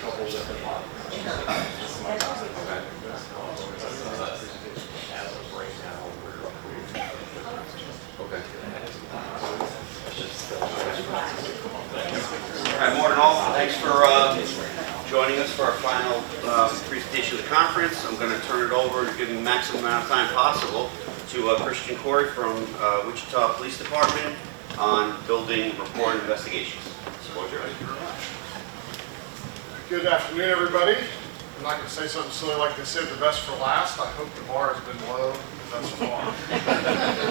couple of different Okay. All right, morning all. Thanks for joining us for our final presentation of the conference. I'm going to turn it over to give the maximum amount of time possible to Christian Corey from Wichita Police Department on building report investigations. Good afternoon, everybody. I'm not going to say something silly like they said, the best for last. I hope the bar has been low thus far.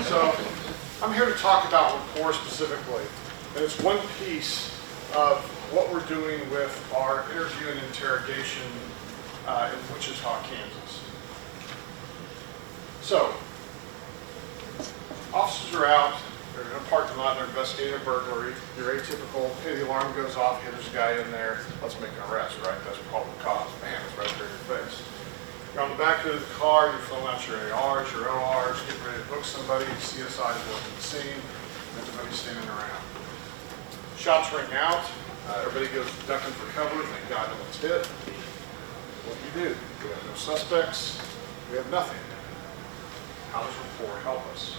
So I'm here to talk about Rapport specifically. And it's one piece of what we're doing with our interview and interrogation in Wichita, Kansas. So, officers are out, they're in a parking lot, they're investigating a burglary. Your atypical, hey, the alarm goes off, hey, there's a guy in there, let's make an arrest, right? That's probably the cause. Man, it's right there in your face. You're on the back of the car, you're filling out your ARs, your ORs, getting ready to book somebody, CSI's working the scene, everybody's standing around. Shots ring out, everybody goes ducking for cover, thank God no one's hit. What do? We have no suspects, we have nothing. How does Rapport help us?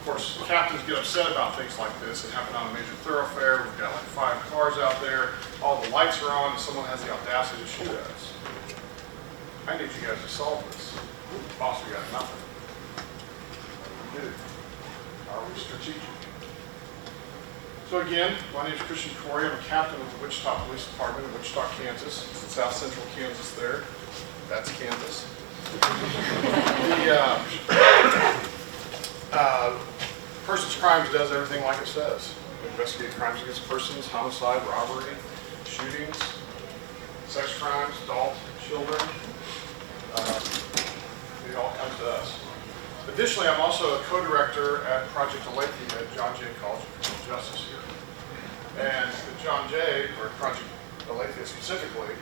Of course, captains get upset about things like this. It happened on a major thoroughfare. We've got like 5 cars out there. All the lights are on, and someone has the audacity to shoot at us. I need you guys to solve this. Boss, we got nothing. What do? Are we strategic? So again, my name is Christian Corey. I'm a captain with the Wichita Police Department in Wichita, Kansas. It's in south central Kansas there. That's Kansas. Persons Crimes does everything like it says. We investigate crimes against persons, homicide, robbery, shootings, sex crimes, adult, children. It all comes to us. Additionally, I'm also a co-director at Project Aletheia at John Jay College of Criminal Justice here. And at John Jay, or Project Aletheia specifically,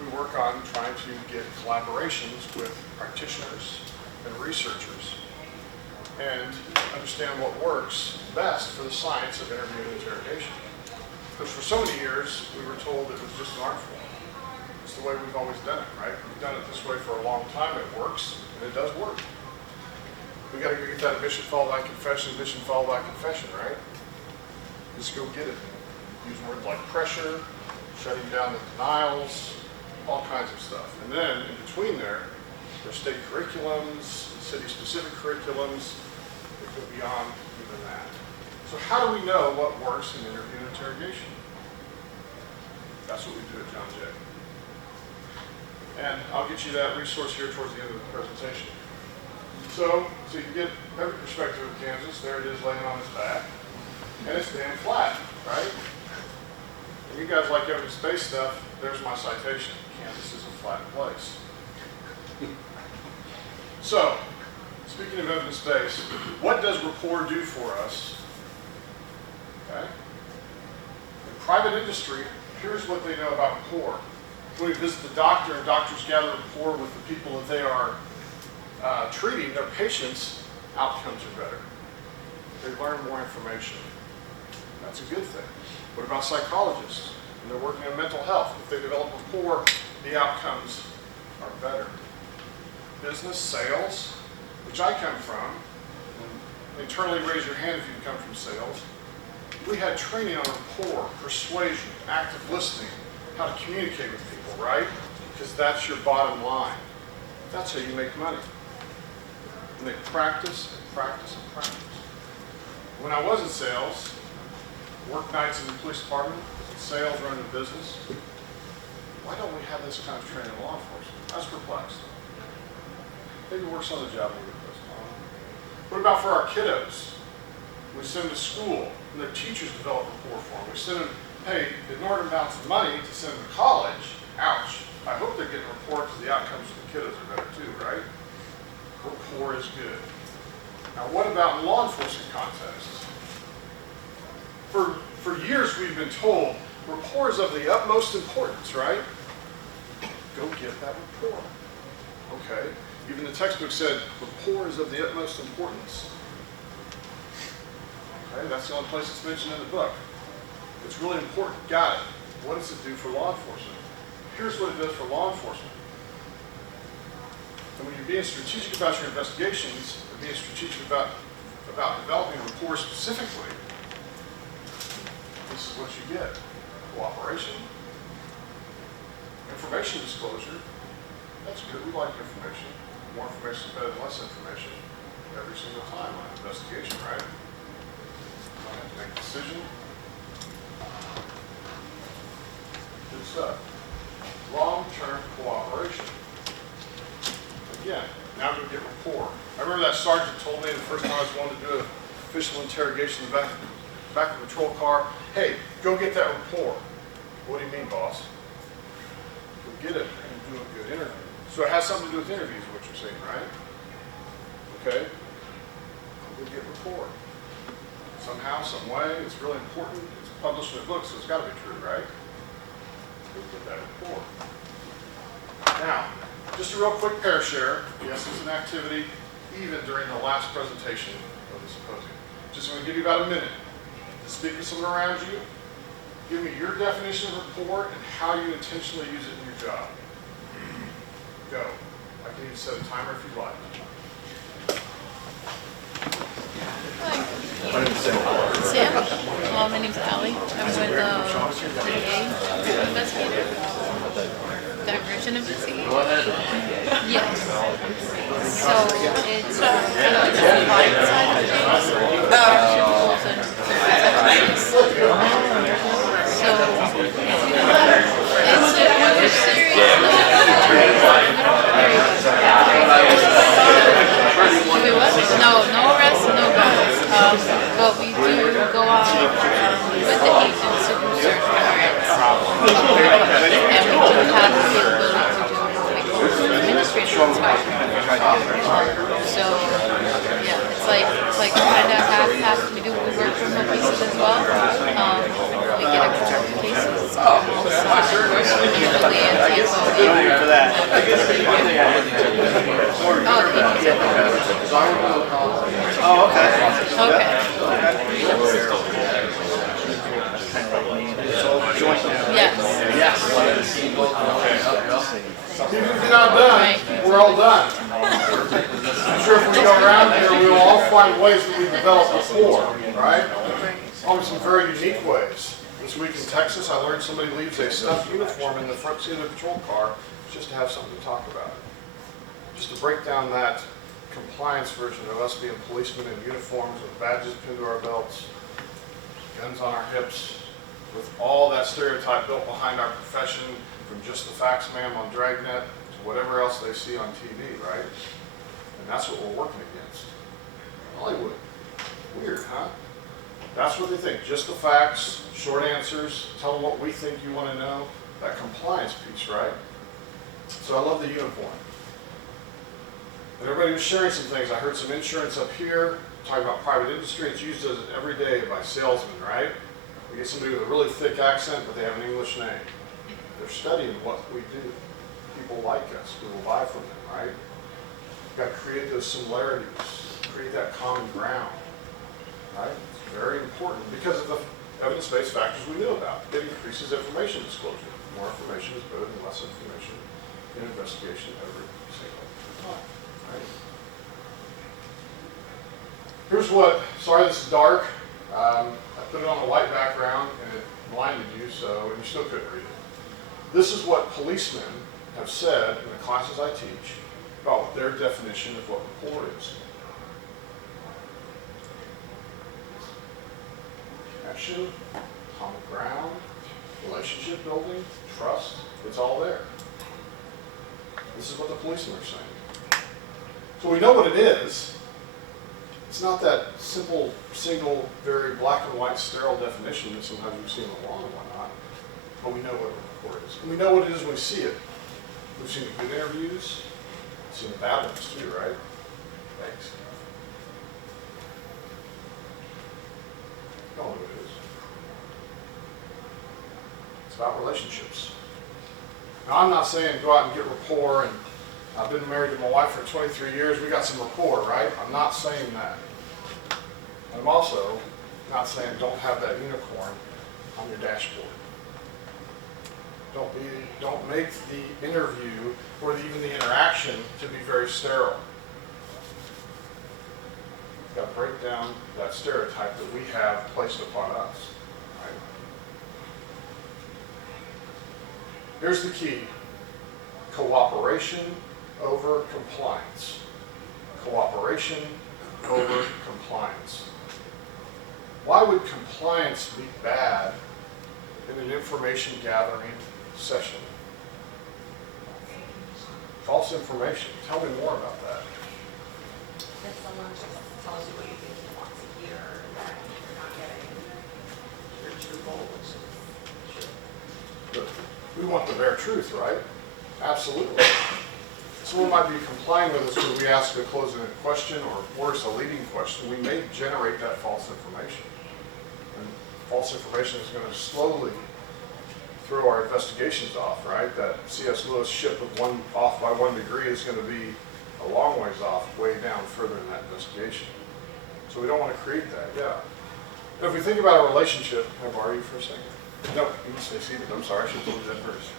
we work on trying to get collaborations with practitioners and researchers and understand what works best for the science of interview and interrogation. Because for so many years, we were told it was just an art form. It's the way we've always done it, right? We've done it this way for a long time. It works, and it does work. We got to get that admission followed by confession, admission followed by confession, right? Just go get it. Use words like pressure, shutting down the denials, all kinds of stuff. And then, in between there's state curriculums, city-specific curriculums, that go beyond even that. So how do we know what works in interview and interrogation? That's what we do at John Jay. And I'll get you that resource here towards the end of the presentation. So you can get every perspective of Kansas. There it is laying on its back. And it's damn flat, right? And you guys like evidence-based stuff, there's my citation. Kansas is a flat place. So, speaking of evidence-based, what does Rapport do for us? Okay? In private industry, here's what they know about Rapport. When we visit the doctor and doctors gather rapport with the people that they are treating, their patients, outcomes are better. They learn more information. That's a good thing. What about psychologists? When they're working in mental health, if they develop rapport, the outcomes are better. Business, sales, which I come from, and internally raise your hand if you come from sales. We had training on rapport, persuasion, active listening, how to communicate with people, right? Because that's your bottom line. That's how you make money. And they practice and practice and practice. When I was in sales, work nights in the police department, sales, running a business, why don't we have this kind of training in law enforcement? I was perplexed. Maybe works on the job a little bit. What about for our kiddos? We send them to school, and their teachers develop rapport for them. We send them, hey, inordinate amounts of money to send them to college. Ouch. I hope they're getting rapport because the outcomes for the kiddos are better too, right? Rapport is good. Now, what about in law enforcement contexts? For years, we've been told rapport is of the utmost importance, right? Go get that rapport. Okay. Even the textbook said rapport is of the utmost importance. Okay, that's the only place it's mentioned in the book. It's really important. Got it. What does it do for law enforcement? Here's what it does for law enforcement. And when you're being strategic about your investigations, and being strategic about developing rapport specifically, this is what you get. Cooperation, information disclosure. That's good. We like information. More information is better than less information every single time on an investigation, right? I have to make a decision. Good stuff. Long-term cooperation. Again, now we get rapport. I remember that sergeant told me the first time I was going to do an official interrogation in the back of the patrol car, hey, go get that rapport. What do you mean, boss? Go get it and do a good interview. So it has something to do with interviews, what you're saying, right? Okay? Go get rapport. Somehow, some way, it's really important. It's published in a book, so it's got to be true, right? Go get that rapport. Now, just a real quick pair share. Yes, it's an activity, even during the last presentation of the symposium. Just going to give you about a minute to speak with someone around you. Give me your definition of rapport and how you intentionally use it in your job. Go. I can even set a timer if you'd like. Hi. Sam. My name's Allie. I'm with the DA investigator. Diversion investigator. Yes. So it's kind of like the compliance side of things. Rules and protections. So it's serious. No arrests, no guns. But we do go on with the agents to do search warrants. And we do have the capability to do administrative inspection. So yeah, it's like kind of half. We work from home cases as well. We get extra cases. Oh, okay. You're not done. We're all done. I'm sure if we go around here, we will all find ways that we develop rapport, right? Probably some very unique ways. This week in Texas, I learned somebody leaves a stuffed uniform in the front seat of the patrol car just to have something to talk about. Just to break down that compliance version of us being policemen in uniforms with badges pinned to our belts, guns on our hips, with all that stereotype built behind our profession, from just the facts ma'am on Dragnet to whatever else they see on TV, right? And that's what we're working against. Hollywood. Weird, huh? That's what they think. Just the facts, short answers, tell them what we think you want to know. That compliance piece, right? So I love the uniform. And everybody was sharing some things. I heard some insurance up here, talking about private industry. It's used as every day by salesmen, right? We get somebody with a really thick accent, but they have an English name. They're studying what we do. People like us. We will buy from them, right? We've got to create those similarities, create that common ground, right? It's very important because of the evidence-based factors we knew about. It increases information disclosure. More information is better than less information in investigation every single time. Right. Here's what, sorry this is dark. I put it on a white background and it blinded you, so, and you still couldn't read it. This is what policemen have said in the classes I teach about their definition of what rapport is. Connection, common ground, relationship building, trust, it's all there. This is what the policemen are saying. So we know what it is. It's not that simple, single, very black and white, sterile definition that sometimes we've seen in the law and whatnot, but we know what a report is. And we know what it is when we see it. We've seen the good interviews, we've seen the bad ones too, right? Thanks. You know what it is. It's about relationships. Now I'm not saying go out and get rapport, and I've been married to my wife for 23 years, we got some rapport, right? I'm not saying that. I'm also not saying don't have that unicorn on your dashboard. Don't make the interview or even the interaction to be very sterile. Got to break down that stereotype that we have placed upon us. Right? Here's the key. Cooperation over compliance. Cooperation over compliance. Why would compliance be bad in an information gathering session? False information. Tell me more about that. If someone just tells you what you think you want to hear, that you're not getting your true goal, which is true. We want the bare truth, right? Absolutely. Someone might be complying with us when we ask a closing question or worse, a leading question. We may generate that false information. And false information is going to slowly throw our investigations off, right? That C.S. Lewis ship of off by 1 degree is going to be a long ways off, way down further in that investigation. So we don't want to create that, yeah. And if we think about a relationship, can I borrow you for a second? No, you can stay seated. I'm sorry, I should have told you that first.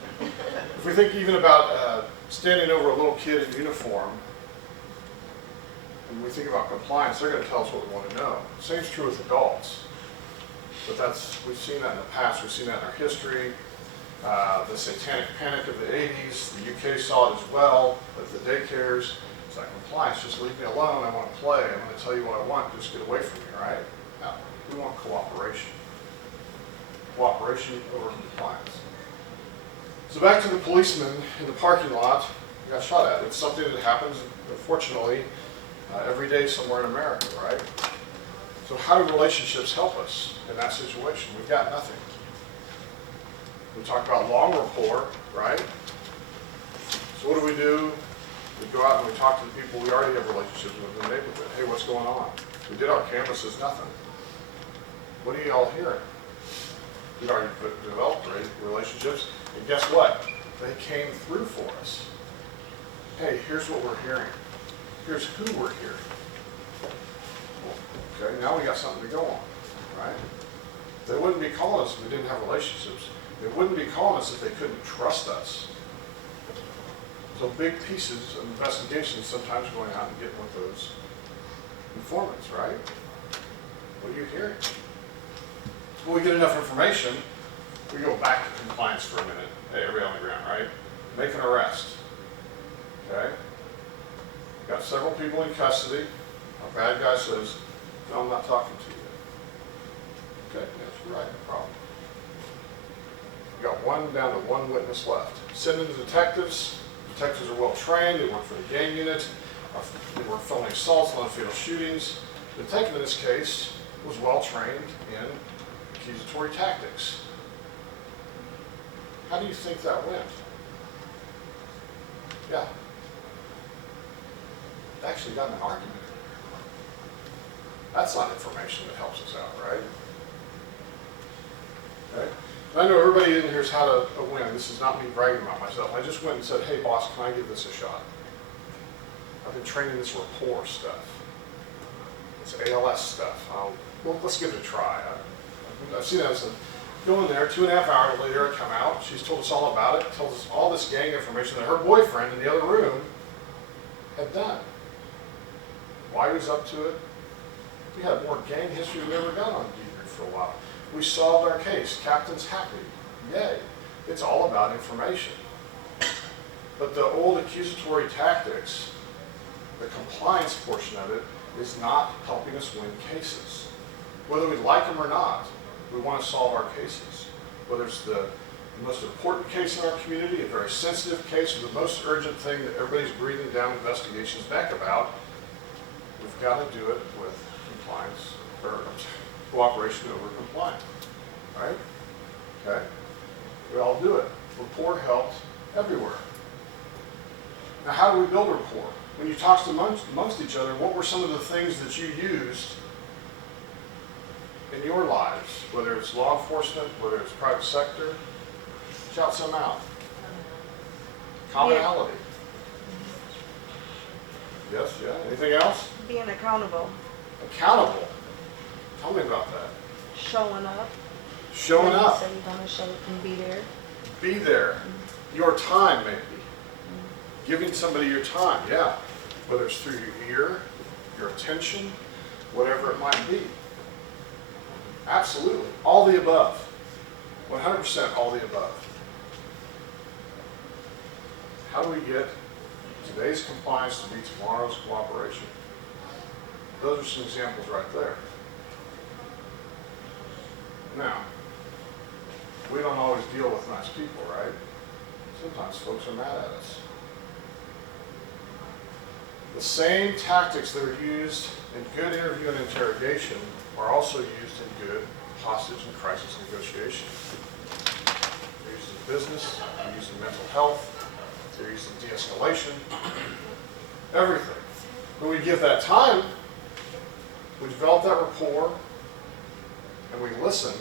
If we think even about standing over a little kid in uniform, and we think about compliance, they're going to tell us what we want to know. Same's true with adults. But we've seen that in the past, we've seen that in our history. The satanic panic of the 80s, the UK saw it as well, but the daycares, it's like compliance, just leave me alone, I want to play, I'm going to tell you what I want, just get away from me, right? No, we want cooperation. Cooperation over compliance. So back to the policeman in the parking lot, he got shot at. It's something that happens, unfortunately, every day somewhere in America, right? So how do relationships help us in that situation? We've got nothing. We talk about long rapport, right? So what do? We go out and we talk to the people we already have relationships with in the neighborhood. Hey, what's going on? We did our canvasses, nothing. What are you all hearing? We've already developed relationships, and guess what? They came through for us. Hey, here's what we're hearing. Here's who we're hearing. Okay, now we got something to go on, right? They wouldn't be calling us if we didn't have relationships. They wouldn't be calling us if they couldn't trust us. So big pieces of investigation sometimes going out and getting with those informants, right? What are you hearing? When we get enough information, we go back to compliance for a minute. Hey, everybody on the ground, right? Make an arrest. Okay? Got several people in custody. Our bad guy says, no, I'm not talking to you. Okay, that's right, no problem. We got down to one witness left. Send in the detectives. Detectives are well trained. They work for the gang unit. They work felony assaults, non-fatal shootings. The detective in this case was well trained in accusatory tactics. How do you think that went? Yeah. They actually got in an argument. That's not information that helps us out, right? Okay? And I know everybody in here has had a win. This is not me bragging about myself. I just went and said, hey boss, can I give this a shot? I've been training this rapport stuff. This ALS stuff. Well, let's give it a try. I've seen that. Go in there, 2.5 hours later, I come out. She's told us all about it. Tells us all this gang information that her boyfriend in the other room had done. Why he was up to it? We had more gang history than we ever got on debrief for a while. We solved our case. Captain's happy. Yay. It's all about information. But the old accusatory tactics, the compliance portion of it, is not helping us win cases. Whether we like them or not, we want to solve our cases. Whether it's the most important case in our community, a very sensitive case, or the most urgent thing that everybody's breathing down investigations back about, we've got to do it with compliance, or cooperation over compliance, right? Okay? We all do it. Rapport helps everywhere. Now, how do we build rapport? When you talk amongst each other, what were some of the things that you used in your lives, whether it's law enforcement, whether it's private sector? Shout some out. Commonality. Yes, yeah. Anything else? Being accountable. Accountable. Tell me about that. Showing up. Showing When you up. say you're going to show up and be there. Be there. Your time, maybe. Giving somebody your time, yeah. Whether it's through your ear, your attention, whatever it might be. Absolutely. All the above. 100% all the above. How do we get today's compliance to be tomorrow's cooperation? Those are some examples right there. Now, we don't always deal with nice people, right? Sometimes folks are mad at us. The same tactics that are used in good interview and interrogation are also used in good hostage and crisis negotiation. They're used in business, they're used in mental health, they're used in de-escalation, everything. When we give that time, we develop that rapport, and we listen.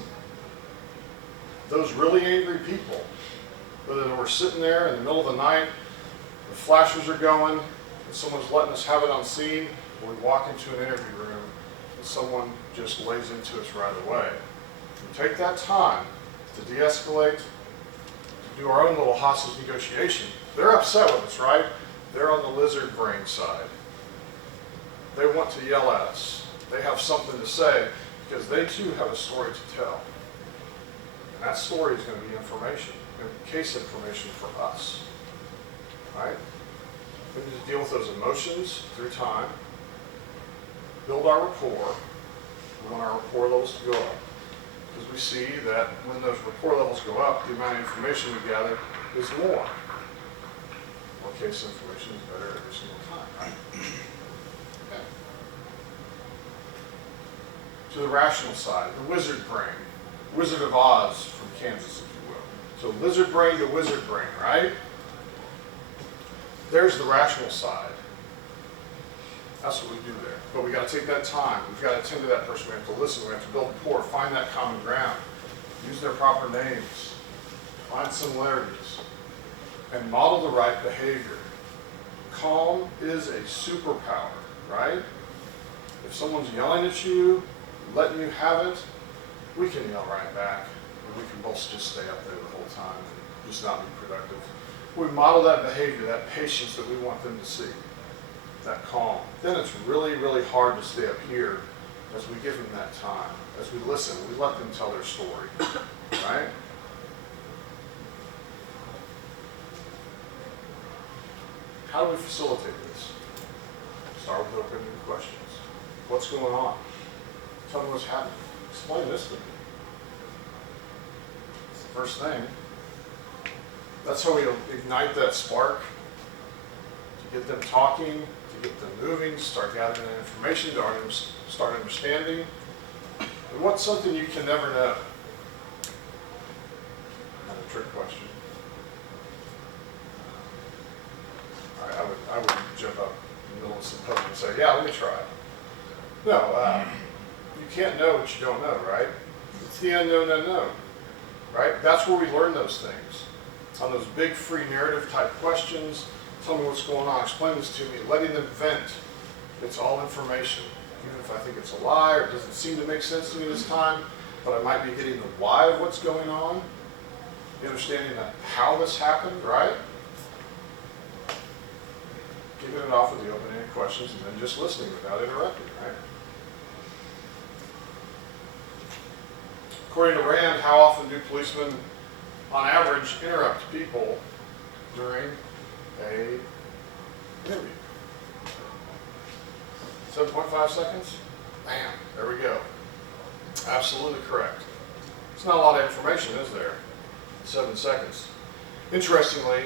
Those really angry people, whether we're sitting there in the middle of the night, the flashers are going, and someone's letting us have it on scene, or we walk into an interview room, and someone just lays into us right away. We take that time to de-escalate, to do our own little hostage negotiation. They're upset with us, right? They're on the lizard brain side. They want to yell at us. They have something to say because they too have a story to tell. And that story is going to be information, case information for us. Right? We need to deal with those emotions through time, build our rapport. We want our rapport levels to go up. Because we see that when those rapport levels go up, the amount of information we gather is more. More case information is better every single time, right? Okay. To the rational side, the wizard brain. Wizard of Oz from Kansas, if you will. So lizard brain to wizard brain, right? There's the rational side. That's what we do there. But we got to take that time. We've got to attend to that person. We have to listen. We have to build rapport, find that common ground, use their proper names, find similarities, and model the right behavior. Calm is a superpower, right? If someone's yelling at you, letting you have it, we can yell right back, and we can both just stay up there the whole time and just not be productive. We model that behavior, that patience that we want them to see, that calm. Then it's really, really hard to stay up here as we give them that time, as we listen, we let them tell their story, right? How do we facilitate this? Start with open questions. What's going on? Tell me what's happening. Explain this to me. It's the first thing. That's how we ignite that spark, to get them talking, to get them moving, start gathering that information, to start understanding. And what's something you can never know? Not a trick question. I would jump up in the middle of some puzzle and say, yeah, let me try it. No, you can't know what you don't know, right? It's the unknown unknown, right? That's where we learn those things. On those big free narrative type questions, tell me what's going on, explain this to me, letting them vent. It's all information. Even if I think it's a lie or it doesn't seem to make sense to me this time, but I might be getting the why of what's going on, the understanding of how this happened, right? Giving it off with the open-ended questions and then just listening without interrupting, right? According to Rand, how often do policemen, on average, interrupt people during an interview? 7.5 seconds? Bam, there we go. Absolutely correct. It's not a lot of information, is there? 7 seconds. Interestingly,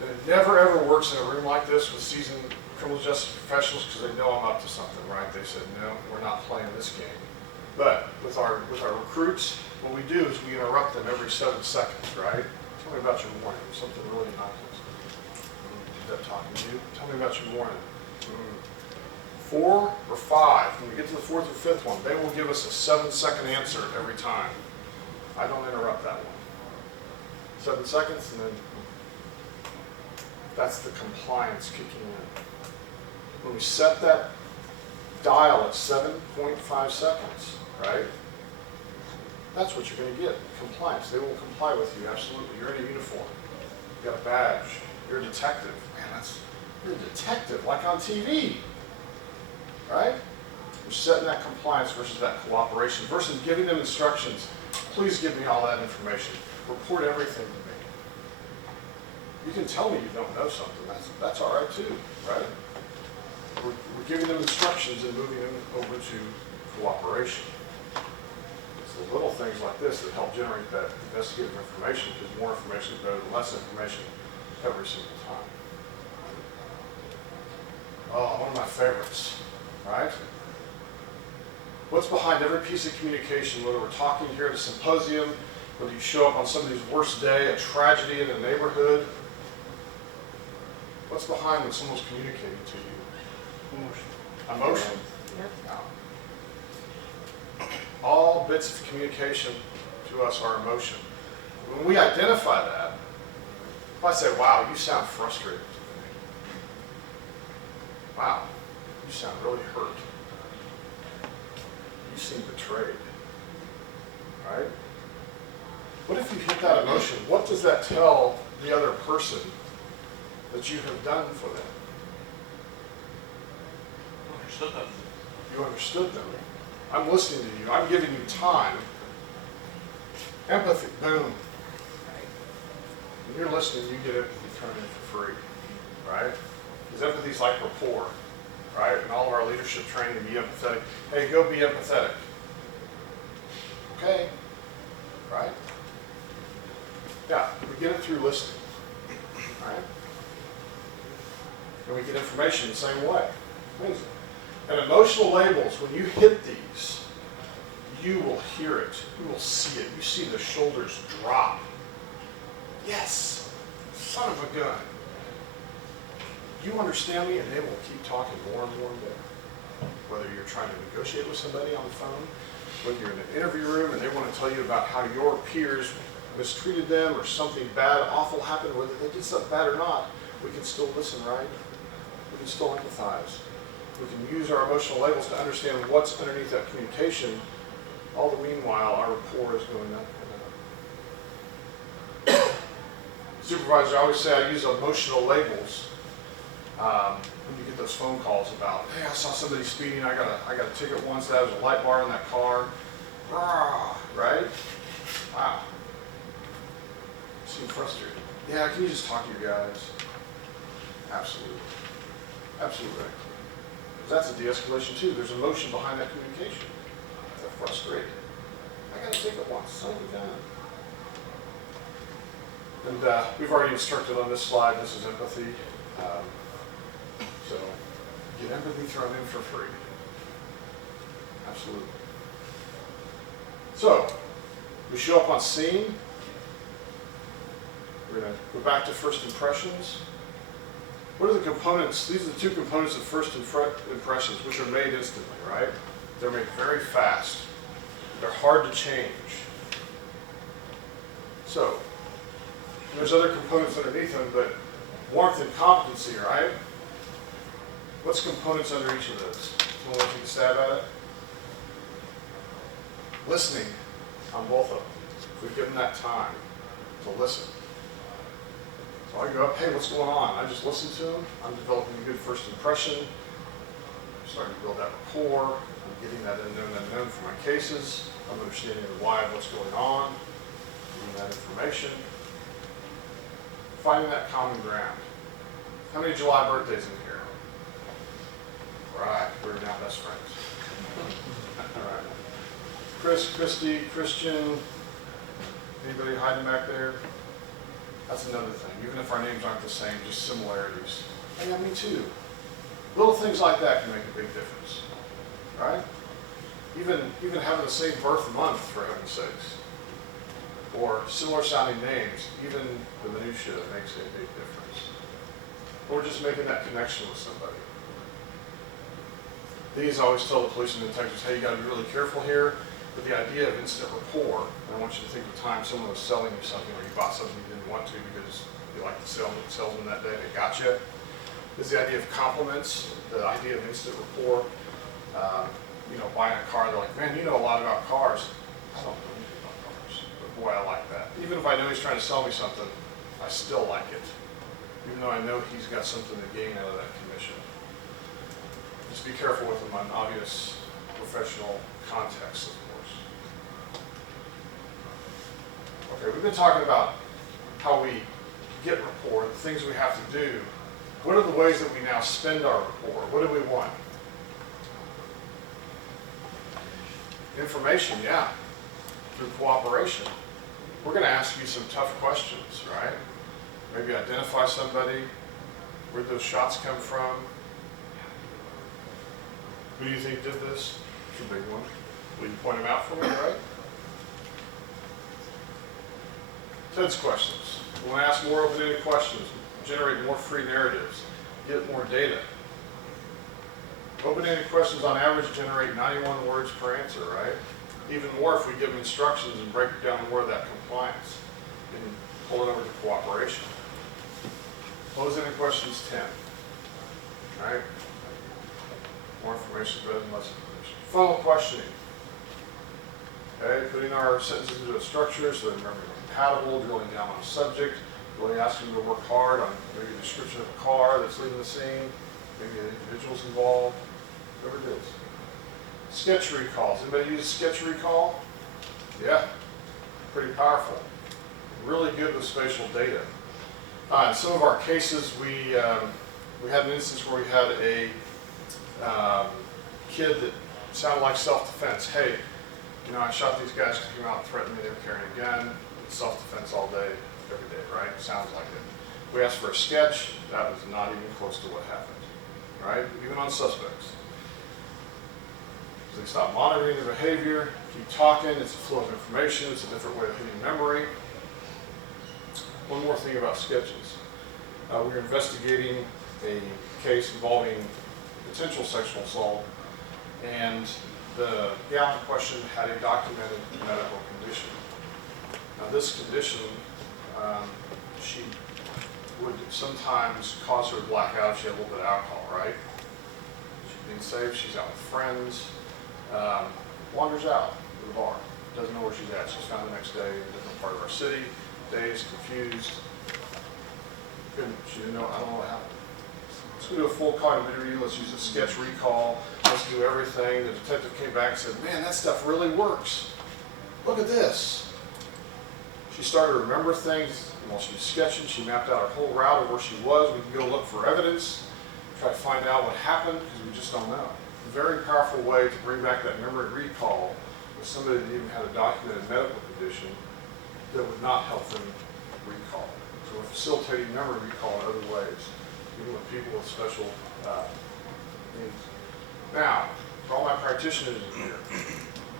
it never ever works in a room like this with seasoned criminal justice professionals because they know I'm up to something, right? They said, no, we're not playing this game. But with our recruits, what we do is we interrupt them every 7 seconds, right? Tell me about your morning, something really innocuous. Is that talking to you? Tell me about your morning. 4 or 5, when we get to the 4th or 5th one, they will give us a 7-second answer every time. I don't interrupt that one. 7 seconds, and then that's the compliance kicking in. When we set that dial at 7.5 seconds, right? That's what you're going to get, compliance. They will comply with you, absolutely. You're in a uniform. You got a badge. You're a detective. Man, you're a detective, like on TV, right? You're setting that compliance versus that cooperation, versus giving them instructions. Please give me all that information. Report everything to me. You can tell me you don't know something. That's all right too, right? We're giving them instructions and moving them over to cooperation. It's the little things like this that help generate that investigative information, because more information is better than less information every single time. Oh, one of my favorites, right? What's behind every piece of communication, whether we're talking here at a symposium, whether you show up on somebody's worst day, a tragedy in a neighborhood? What's behind when someone's communicating to you? Emotion. No. All bits of communication to us are emotion. When we identify that, if I say, wow, you sound frustrated today. Wow, you sound really hurt. You seem betrayed. Right? What if you hit that emotion? What does that tell the other person that you have done for them? Understood them. You understood them. I'm listening to you. I'm giving you time. Empathy, boom. When you're listening, you get empathy thrown in for free, right? Because empathy is like rapport, right? And all of our leadership training, be empathetic. Hey, go be empathetic. Okay, right? Yeah, we get it through listening, right? And we get information the same way. Amazing. And emotional labels, when you hit these, you will hear it. You will see it. You see the shoulders drop. Yes, son of a gun. You understand me, and they will keep talking more and more and more. Whether you're trying to negotiate with somebody on the phone, whether you're in an interview room and they want to tell you about how your peers mistreated them or something bad, awful happened, whether they did something bad or not, we can still listen, right? We can still empathize. We can use our emotional labels to understand what's underneath that communication. All the meanwhile, our rapport is going up and up. Supervisor, I always say I use emotional labels when you get those phone calls about, hey, I saw somebody speeding, I got a ticket once, that was a light bar in that car. Rah, right? Wow. You seem frustrated. Yeah, can you just talk to your guys? Absolutely. Absolutely. Because that's a de-escalation too. There's emotion behind that communication. They're frustrated. I got a ticket once, son of a gun. And we've already instructed on this slide, this is empathy. So get empathy thrown in for free. Absolutely. So, we show up on scene. We're going to go back to first impressions. What are the components? These are the two components of first impressions, which are made instantly, right? They're made very fast. They're hard to change. So, there's other components underneath them, but warmth and competency, right? What's components under each of those? Someone want to take a stab at it? Listening on both of them. If we give them that time to listen. So I go up, hey, what's going on? I just listen to them. I'm developing a good first impression. I'm starting to build that rapport. I'm getting that unknown for my cases. I'm understanding the why of what's going on. Getting that information. Finding that common ground. How many July birthdays in here? Right, we're now best friends. All right. Chris, Christy, Christian, anybody hiding back there? That's another thing. Even if our names aren't the same, just similarities. Hey, yeah, me too. Little things like that can make a big difference, right? Even having the same birth month, for heaven's sakes, or similar sounding names, even the minutia makes a big difference. Or just making that connection with somebody. These I always tell the police and detectives, hey, you got to be really careful here. But the idea of instant rapport, and I want you to think of time someone was selling you something, or you bought something you didn't want to because you liked the salesman that day, they got you. Is the idea of compliments, the idea of instant rapport. Buying a car, they're like, man, you know a lot about cars. I don't know anything about boy, I like that. Even if I know he's trying to sell me something, I still like it. Even though I know he's got something to gain out of that commission. Just be careful with them on obvious professional contexts, of course. Okay, we've been talking about how we get rapport, the things we have to do. What are the ways that we now spend our rapport? What do we want? Information, yeah, through cooperation. We're going to ask you some tough questions, right? Maybe identify somebody, where'd those shots come from? Who do you think did this? It's a big one. Will you point them out for me, right? Ted's questions. We want to ask more open-ended questions, generate more free narratives, get more data. Open-ended questions on average generate 91 words per answer, right? Even more if we give them instructions and break it down to more of that compliance and pull it over to cooperation. Close-ended questions 10, right? More information rather than less information. Funnel questioning. Okay, putting our sentences into a structure so they're memory compatible, drilling down on a subject, really asking them to work hard on maybe a description of a car that's leaving the scene, maybe the individual's involved, whatever it is. Sketch recalls. Anybody use sketch recall? Yeah, pretty powerful. Really good with spatial data. In some of our cases, we had an instance where we had a kid that sounded like self-defense. Hey, you know, I shot these guys because they came out and threatened me. They were carrying a gun. It's self-defense all day, every day, right? Sounds like it. We asked for a sketch. That was not even close to what happened, right? Even on suspects. They stop monitoring their behavior, keep talking. It's a flow of information. It's a different way of hitting memory. One more thing about sketches. We're investigating a case involving potential sexual assault, and the gal in question had a documented medical condition. Now this condition, she would sometimes cause her to black out if she had a little bit of alcohol, right? She's being safe, she's out with friends, wanders out to the bar, doesn't know where she's at. She's found the next day in a different part of our city, dazed, confused. She didn't know, I don't know what happened. Let's go do a full cognitive interview. Let's use a sketch recall. Let's do everything. The detective came back and said, man, that stuff really works. Look at this. She started to remember things. While she was sketching, she mapped out her whole route of where she was. We can go look for evidence, try to find out what happened, because we just don't know. A very powerful way to bring back that memory recall with somebody that even had a documented medical condition that would not help them recall. So we're facilitating memory recall in other ways, even with people with special needs. Now, for all my practitioners in here,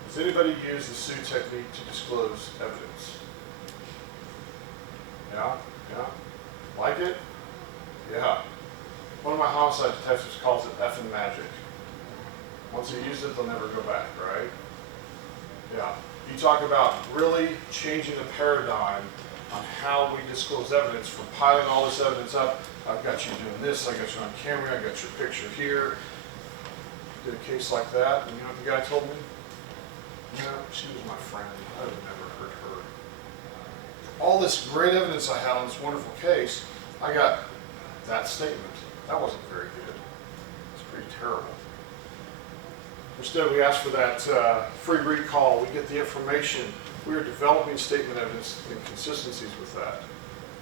does anybody use the Sue technique to disclose evidence? Yeah? Yeah? Like it? Yeah. One of my homicide detectives calls it effing magic. Once they use it, they'll never go back, right? Yeah. You talk about really changing the paradigm on how we disclose evidence, from piling all this evidence up. I've got you doing this, I got you on camera, I got your picture here. Did a case like that, and you know what the guy told me? You know, she was my friend. I would have never hurt her. All this great evidence I had on this wonderful case, I got that statement. That wasn't very good. It's pretty terrible. Instead, we asked for that free recall. We get the information. We are developing statement evidence and consistencies with that.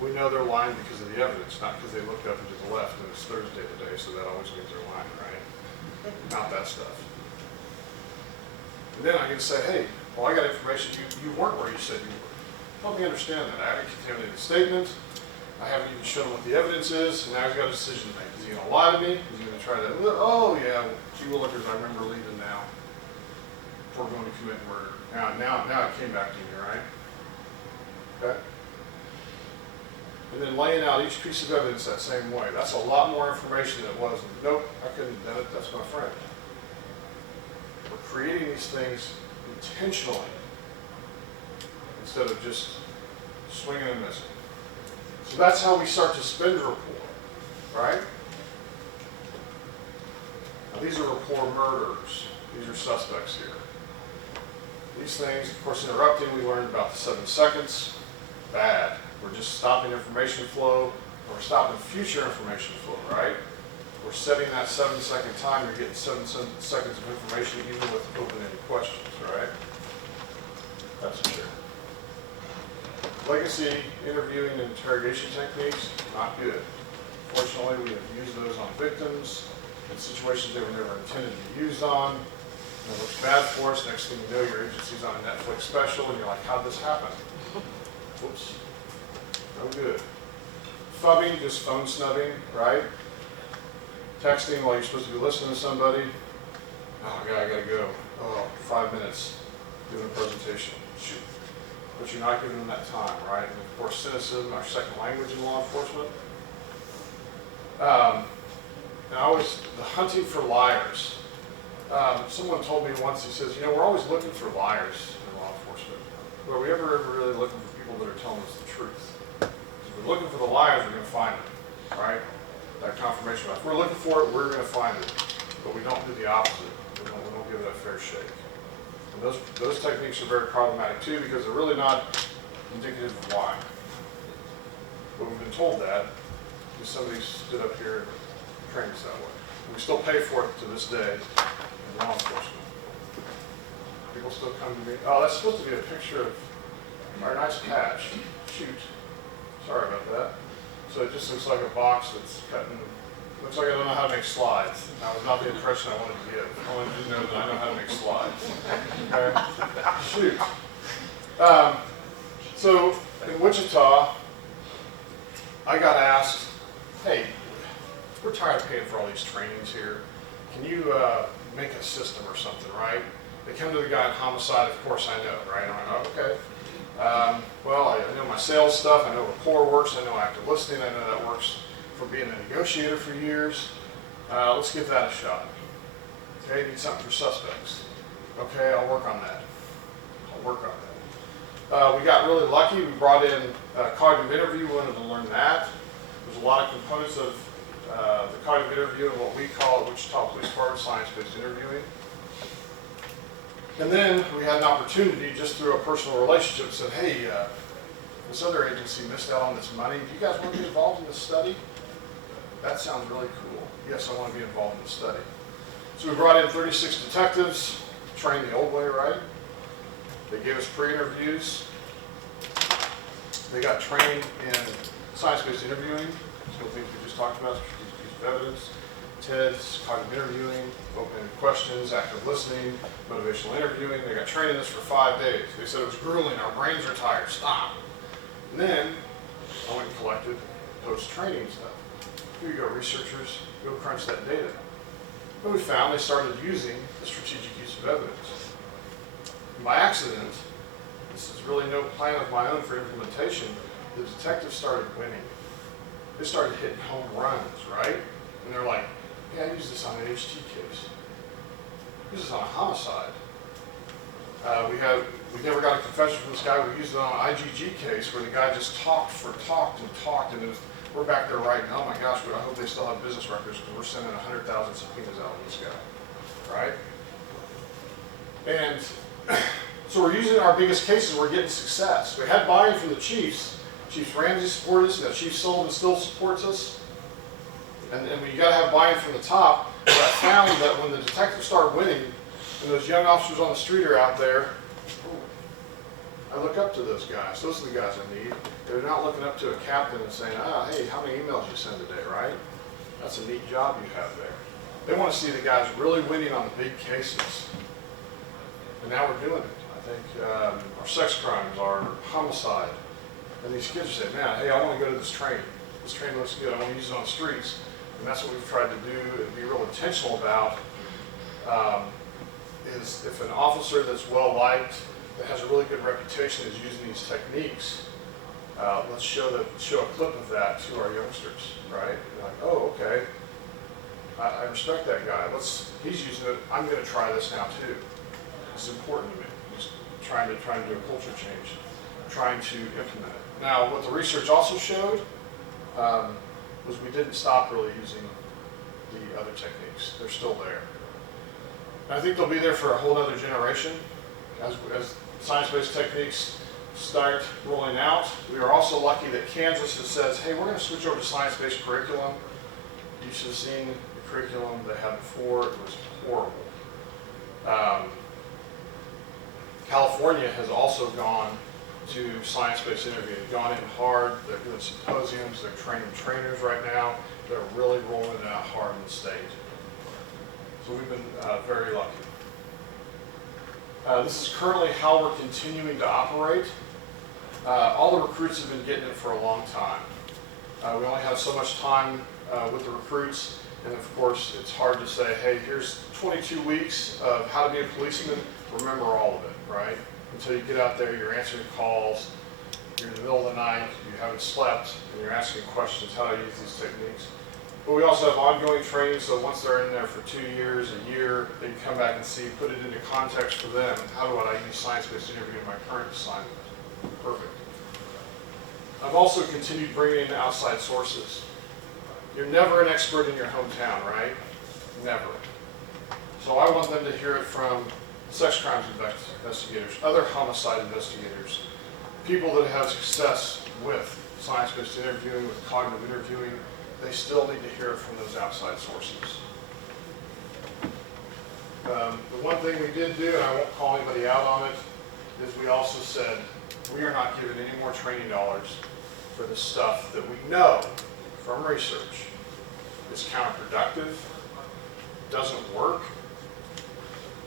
We know they're lying because of the evidence, not because they looked up and to the left and it's Thursday today, so that always means they're lying, right? Not that stuff. And then I can say, hey, well, I got information. You weren't where you said you were. Help me understand that. I haven't contaminated the statement. I haven't even shown what the evidence is, and now he's got a decision to make. Is he going to lie to me? Is he going to try to, oh yeah, gee willikers, I remember leaving now. We're going to commit murder. Now it came back to me, right? Okay? And then laying out each piece of evidence that same way. That's a lot more information than it was. Nope, I couldn't have done it. That's my friend. We're creating these things intentionally instead of just swinging and missing. So that's how we start to spend rapport, right? Now these are rapport murderers. These are suspects here. These things, of course, interrupting, we learned about the 7 seconds. Bad. We're just stopping information flow, or we're stopping future information flow, right? We're setting that 7-second time, you're getting 7 seconds of information even with open-ended questions, right? That's for sure. Legacy interviewing and interrogation techniques, not good. Fortunately, we have used those on victims in situations they were never intended to be used on. And it looks bad for us. Next thing you know, your agency's on a Netflix special, and you're like, how'd this happen? Whoops. No good. Phubbing, just phone snubbing, right? Texting while you're supposed to be listening to somebody. Oh, God, I gotta go. Oh, 5 minutes doing a presentation. Shoot. But you're not giving them that time, right? And of course, cynicism, our second language in law enforcement. And the hunting for liars. Someone told me once, he says, you know, we're always looking for liars in law enforcement. But are we ever really looking for people that are telling us the truth? If we're looking for the liars, we're going to find them, right? That confirmation bias. If we're looking for it, we're going to find it. But we don't do the opposite. We don't give it a fair shake. And those techniques are very problematic too, because they're really not indicative of why. But we've been told that because somebody stood up here and trained us that way. And we still pay for it to this day in law enforcement. People still come to me, oh, that's supposed to be a picture of our nice patch. Shoot. Sorry about that. So it just looks like a box that's cutting. Looks like I don't know how to make slides. That was not the impression I wanted to give. I wanted you to know that I know how to make slides. Okay? Shoot. So in Wichita, I got asked, hey, we're tired of paying for all these trainings here. Can you make a system or something, right? They come to the guy in homicide, of course I know, right? I'm like, oh, okay. Well, I know my sales stuff, I know Rapport works, I know active listening, I know that works for being a negotiator for years. Let's give that a shot. Okay, need something for suspects. Okay, I'll work on that. We got really lucky. We brought in cognitive interview. We wanted to learn that. There's a lot of components of the cognitive interview and what we call at Wichita Police Department science-based interviewing. And then we had an opportunity just through a personal relationship said, hey, this other agency missed out on this money. Do you guys want to be involved in this study? That sounds really cool. Yes, I want to be involved in the study. So we brought in 36 detectives, trained the old way, right? They gave us pre-interviews. They got trained in science-based interviewing, some of the things we just talked about, strategic use of evidence, TEDS, cognitive interviewing, open-ended questions, active listening, motivational interviewing. They got trained in this for 5 days. They said it was grueling, our brains are tired, stop. And then I went and collected post-training stuff. Here you go, researchers, go crunch that data. What we found, they started using the strategic use of evidence. And by accident, this is really no plan of my own for implementation, the detectives started winning. They started hitting home runs, right? And they're like, yeah, I used this on an HT case. I used this on a homicide. We never got a confession from this guy. We used it on an IGG case where the guy just talked, and it was, we're back there writing, oh my gosh, but I hope they still have business records because we're sending 100,000 subpoenas out on this guy, right? And so we're using our biggest cases, we're getting success. We had buy-in from the chiefs. Chief Ramsey supported us, Chief Sullivan still supports us. And we got to have buy-in from the top. But I found that when the detectives start winning, and those young officers on the street are out there, I look up to those guys. Those are the guys I need. They're not looking up to a captain and saying, hey, how many emails you send today, right? That's a neat job you have there. They want to see the guys really winning on the big cases. And now we're doing it. I think our sex crimes, our homicide, and these kids are saying, man, hey, I want to go to this training. This training looks good. I want to use it on the streets. And that's what we've tried to do and be real intentional about, is if an officer that's well-liked, that has a really good reputation is using these techniques, let's show a clip of that to our youngsters, right? They're like, oh, okay, I respect that guy. He's using it. I'm going to try this now too. It's important to me. Just trying to do a culture change, trying to implement it. Now, what the research also showed was we didn't stop really using the other techniques. They're still there. And I think they'll be there for a whole other generation. as science-based techniques start rolling out. We are also lucky that Kansas has says, hey, we're going to switch over to science-based curriculum. You should have seen the curriculum they had before. It was horrible. California has also gone to science-based interviewing, gone in hard. They're doing symposiums. They're training trainers right now. They're really rolling it out hard in the state. So we've been very lucky. This is currently how we're continuing to operate. All the recruits have been getting it for a long time. We only have so much time with the recruits, and of course it's hard to say, hey, here's 22 weeks of how to be a policeman, remember all of it, right? Until you get out there, you're answering calls, you're in the middle of the night, you haven't slept, and you're asking questions, how do I use these techniques? But we also have ongoing training, so once they're in there for 2 years, a year, they can come back and see, put it into context for them. How do I use science-based interviewing in my current assignment? Perfect. I've also continued bringing in outside sources. You're never an expert in your hometown, right? Never. So I want them to hear it from sex crimes investigators, other homicide investigators, people that have success with science-based interviewing, with cognitive interviewing. They still need to hear it from those outside sources. The one thing we did do, and I won't call anybody out on it, is we also said we are not giving any more training dollars for the stuff that we know from research is counterproductive, doesn't work.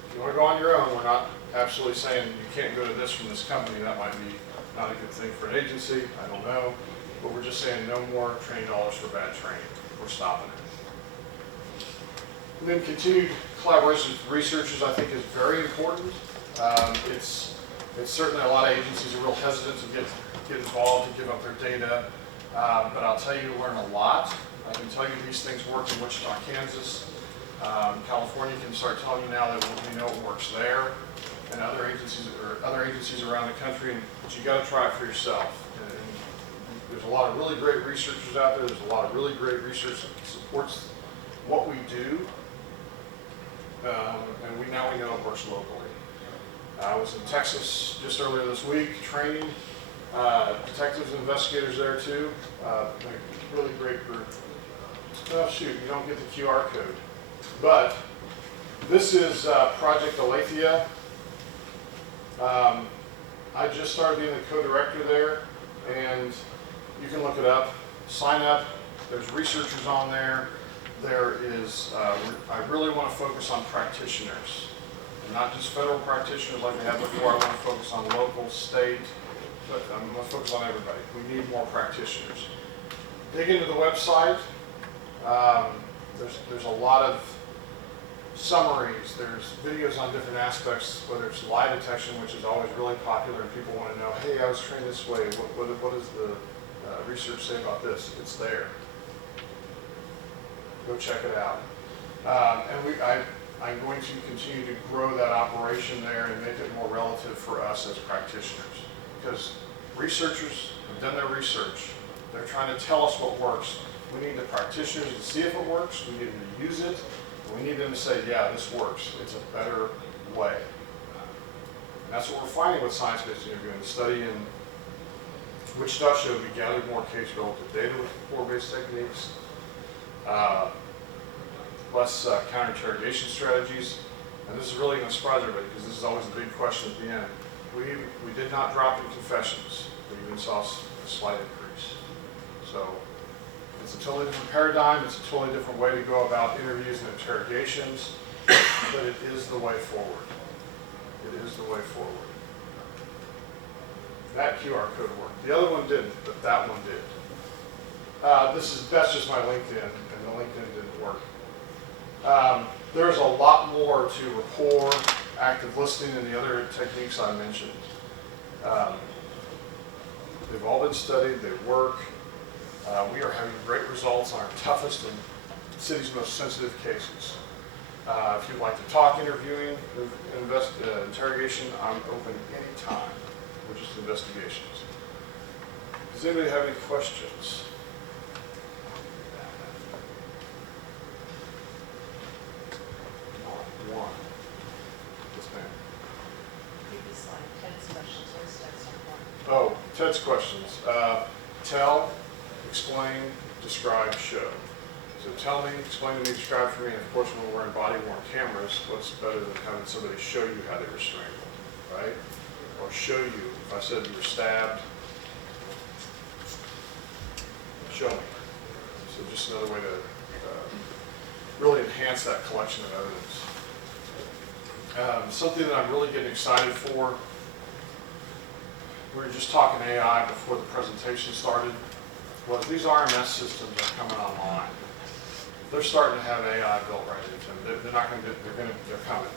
If you want to go on your own, we're not absolutely saying you can't go to this from this company. That might be not a good thing for an agency. I don't know. But we're just saying no more training dollars for bad training. We're stopping it. And then continued collaboration with researchers, I think, is very important. It's certainly a lot of agencies are real hesitant to get involved, to give up their data. But I'll tell you, you learn a lot. I can tell you these things work in Wichita, Kansas. California can start telling you now that we know it works there, and other agencies around the country. But you got to try it for yourself. And there's a lot of really great researchers out there. There's a lot of really great research that supports what we do, and we know it works locally. I was in Texas just earlier this week training detectives and investigators there too. A really great group. Oh shoot, you don't get the QR code. But this is Project Aletheia. I just started being the co-director there, and you can look it up. Sign up. There's researchers on there. There is, I really want to focus on practitioners, and not just federal practitioners like we had before. I want to focus on local, state, but I'm going to focus on everybody. We need more practitioners. Dig into the website. There's a lot of summaries, there's videos on different aspects, whether it's lie detection, which is always really popular, and people want to know, hey, I was trained this way, what does the research say about this? It's there. Go check it out. I'm going to continue to grow that operation there and make it more relative for us as practitioners, because researchers have done their research. They're trying to tell us what works. We need the practitioners to see if it works, we need them to use it, we need them to say, yeah, this works. It's a better way. And that's what we're finding with science-based interviewing. The study in Wichita showed we gathered more case-relative data with rapport-based techniques, less counter-interrogation strategies. And this is really going to surprise everybody because this is always the big question at the end. We did not drop in confessions. We even saw a slight increase. So it's a totally different paradigm. It's a totally different way to go about interviews and interrogations, but it is the way forward. It is the way forward. That QR code worked. The other one didn't, but that one did. That's just my LinkedIn, and the LinkedIn didn't work. There's a lot more to rapport, active listening, and the other techniques I mentioned. They've all been studied. They work. We are having great results on our toughest and city's most sensitive cases. If you'd like to talk interviewing, interrogation, I'm open anytime, or just investigations. Does anybody have any questions? One. Yes, ma'am. TEDS questions. Tell, explain, describe, show. So tell me, explain to me, describe for me, and of course when we're wearing body-worn cameras, what's better than having somebody show you how they were strangled, right? Or show you, if I said you were stabbed, show me. So just another way to really enhance that collection of evidence. Something that I'm really getting excited for, we were just talking AI before the presentation started. Well, these RMS systems are coming online. They're starting to have AI built right into them. They're not going to. They're coming.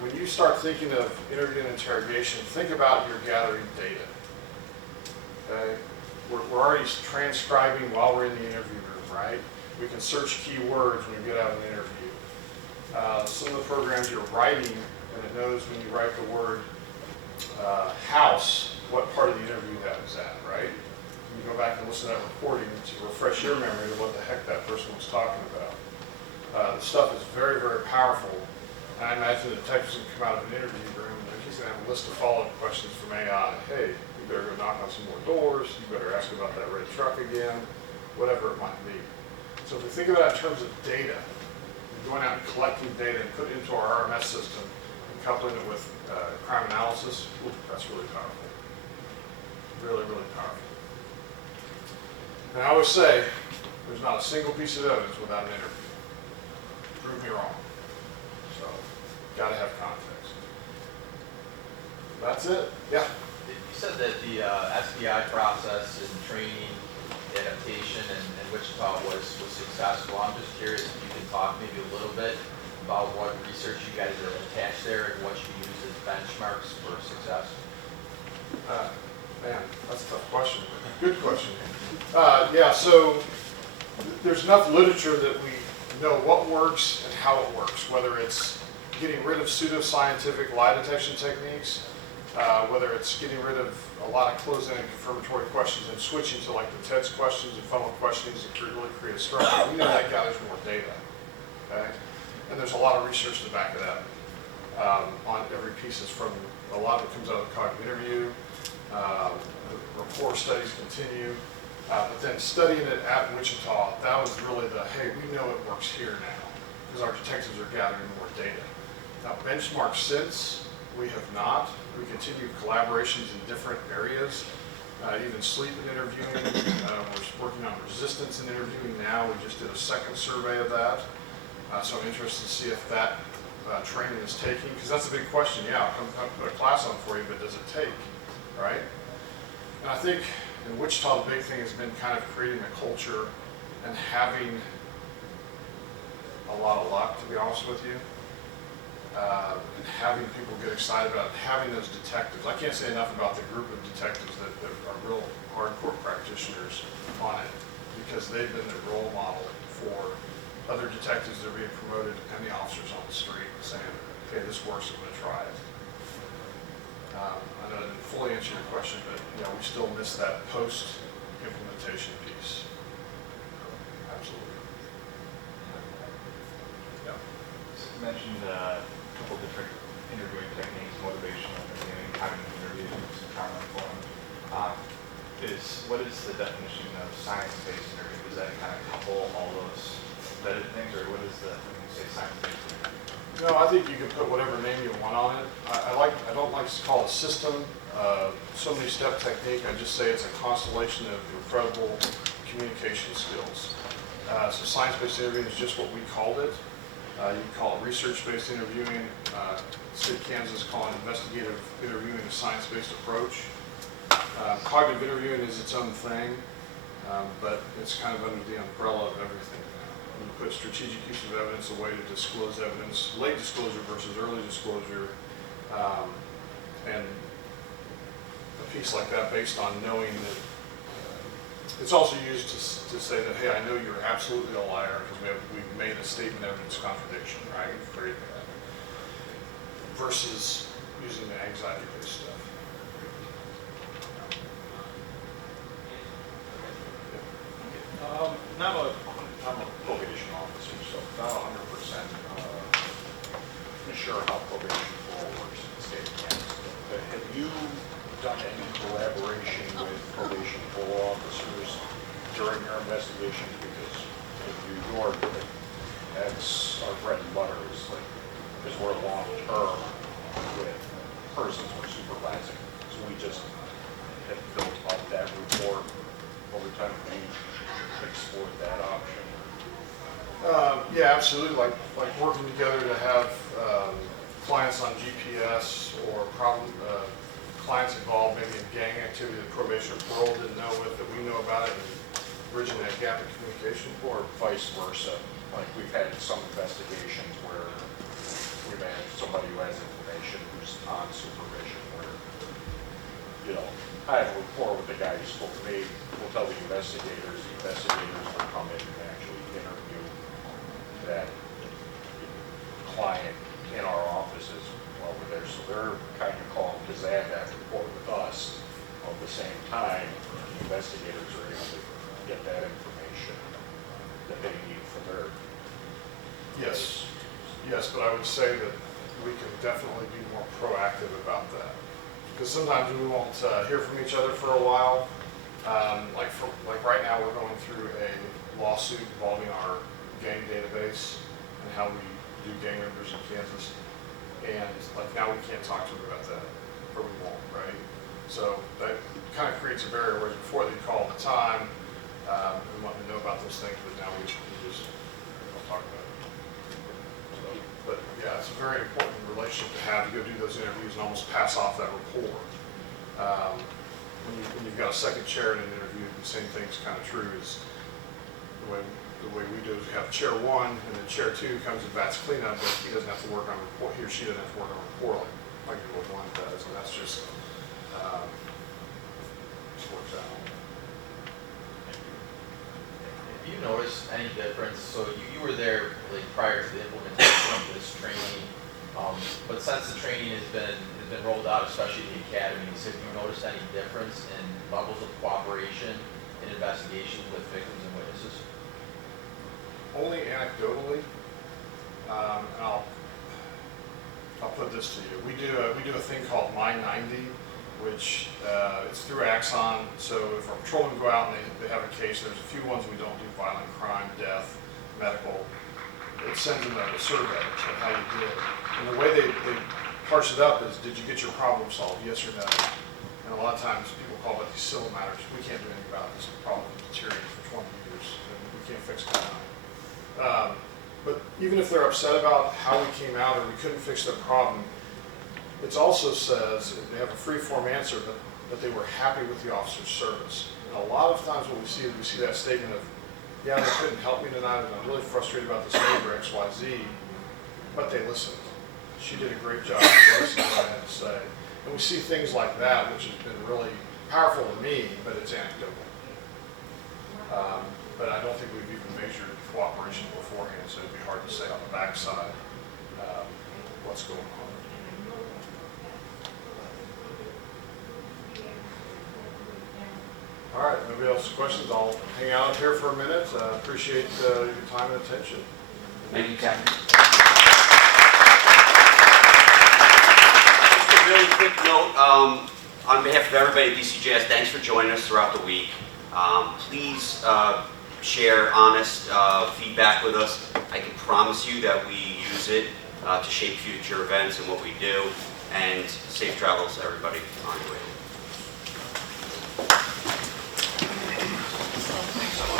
When you start thinking of interview and interrogation, think about your gathering data. Okay, we're already transcribing while we're in the interview room, right? We can search keywords when we get out of an interview. Some of the programs you're writing, and it knows when you write the word house, what part of the interview that was at, right? You go back and listen to that recording to refresh your memory of what the heck that person was talking about. The stuff is very, very powerful. And I imagine the detectives can come out of an interview room and he's going to have a list of follow-up questions from AI. Hey, you better go knock on some more doors. You better ask about that red truck again, whatever it might be. So if we think about it in terms of data, going out and collecting data and putting it into our RMS system and coupling it with crime analysis, that's really powerful. Really, really powerful. And I always say, there's not a single piece of evidence without an interview. Prove me wrong. So, got to have context. That's it. Yeah. You said that the SBI process and training, adaptation, and Wichita was successful. I'm just curious if you can talk maybe a little bit about what research you guys are attached there and what you use as benchmarks for success. Man, that's a tough question. Good question. Yeah, so there's enough literature that we know what works and how it works, whether it's getting rid of pseudoscientific lie detection techniques, whether it's getting rid of a lot of closed-ended confirmatory questions and switching to like the TEDS questions and funnel questions that really create a structure. We know that gathers more data, okay? And there's a lot of research to back it up on every piece. Is from a lot of it comes out of the cognitive interview. The rapport studies continue, but then studying it at Wichita, that was really the, hey, we know it works here now, because our detectives are gathering more data. Now, benchmark since, we have not. We continue collaborations in different areas, even sleep and interviewing. We're working on resistance in interviewing now. We just did a second survey of that, so I'm interested to see if that training is taking, because that's a big question. Yeah, I'll put a class on for you, but does it take? Right? And I think in Wichita, the big thing has been kind of creating a culture and having a lot of luck, to be honest with you, and having people get excited about it, having those detectives. I can't say enough about the group of detectives that are real hardcore practitioners on it, because they've been the role model for other detectives that are being promoted and the officers on the street saying, okay, this works, I'm going to try it. I know I didn't fully answer your question, but we still miss that post-implementation piece. Absolutely. Yeah. You mentioned a couple different interviewing techniques: motivational interviewing, cognitive interviewing, trauma-informed. What is the definition of science-based interviewing? Does that kind of couple all those vetted things, or what is when you say science-based interviewing? No, I think you can put whatever name you want on it. I don't like to call it a system, so many step technique. I just say it's a constellation of incredible communication skills. So science-based interviewing is just what we called it. You can call it research-based interviewing. State of Kansas call it investigative interviewing, a science-based approach. Cognitive interviewing is its own thing, but it's kind of under the umbrella of everything. You put strategic use of evidence, a way to disclose evidence, late disclosure versus early disclosure, and a piece like that based on knowing that it's also used to say that, hey, I know you're absolutely a liar because we've made a statement evidence contradiction, right? Create that. Versus using the anxiety-based stuff. I'm a probation officer, so not 100% sure how probation law works in the state of Kansas. But have you done any collaboration investigations because if you ignore it, that's our bread and butter is like, because we're long-term with persons we're supervising. So we just have built up that rapport over time. We explored that option. Yeah, absolutely. Like working together to have clients on GPS or clients involved maybe in gang activity that probation or parole didn't know with that we know about it, and bridging that gap in communication. Or vice versa. Like we've had some investigations where we've had somebody who has information who's on supervision where, you know, I have a rapport with the guy who spoke to me. We'll tell the investigators will come in and actually interview that client in our offices while we're there. So they're kind of calm because they have that rapport with us. At the same time, the investigators are able to get that information that they need for their. Yes, but I would say that we can definitely be more proactive about that. Because sometimes we won't hear from each other for a while. Like right now, we're going through a lawsuit involving our gang database and how we do gang members in Kansas. And like now we can't talk to them about that, or we won't, right? So that kind of creates a barrier where before they'd call all the time, we want to know about those things, but now we just don't talk about it. So, but yeah, it's a very important relationship to have. You go do those interviews and almost pass off that rapport. When you've got a second chair in an interview, the same thing's kind of true. Is the way we do is we have chair one, and then chair two comes and bats cleanup, but he doesn't have to work on report. He or she doesn't have to work on reporting like what one does, and that's just works out. Have you noticed any difference? So you were there like prior to the implementation of this training, but since the training has been rolled out, especially the academies, have you noticed any difference in levels of cooperation in investigations with victims and witnesses? Only anecdotally, and I'll put this to you. We do a thing called My 90, which it's through Axon. So if our patrolmen go out and they have a case, there's a few ones we don't do: violent crime, death, medical. It sends them a survey of how you did. And the way they parse it up is, did you get your problem solved, yes or no? And a lot of times people call it these civil matters. We can't do anything about this problem. It's deteriorated for 20 years, and we can't fix it now. But even if they're upset about how we came out or we couldn't fix their problem, it also says they have a free-form answer, but they were happy with the officer's service. And a lot of times what we see that statement of, yeah, they couldn't help me tonight, and I'm really frustrated about this neighbor, XYZ, but they listened. She did a great job. They listened to what I had to say. And we see things like that, which has been really powerful to me, but it's anecdotal. But I don't think we've even measured cooperation beforehand, so it'd be hard to say on the backside what's going on. All right, nobody else has questions? I'll hang out up here for a minute. Appreciate your time and attention. Thank you, Captain. Just a really quick note, on behalf of everybody at DCJS, thanks for joining us throughout the week. Please share honest feedback with us. I can promise you that we use it to shape future events and what we do. And safe travels, everybody, on your way.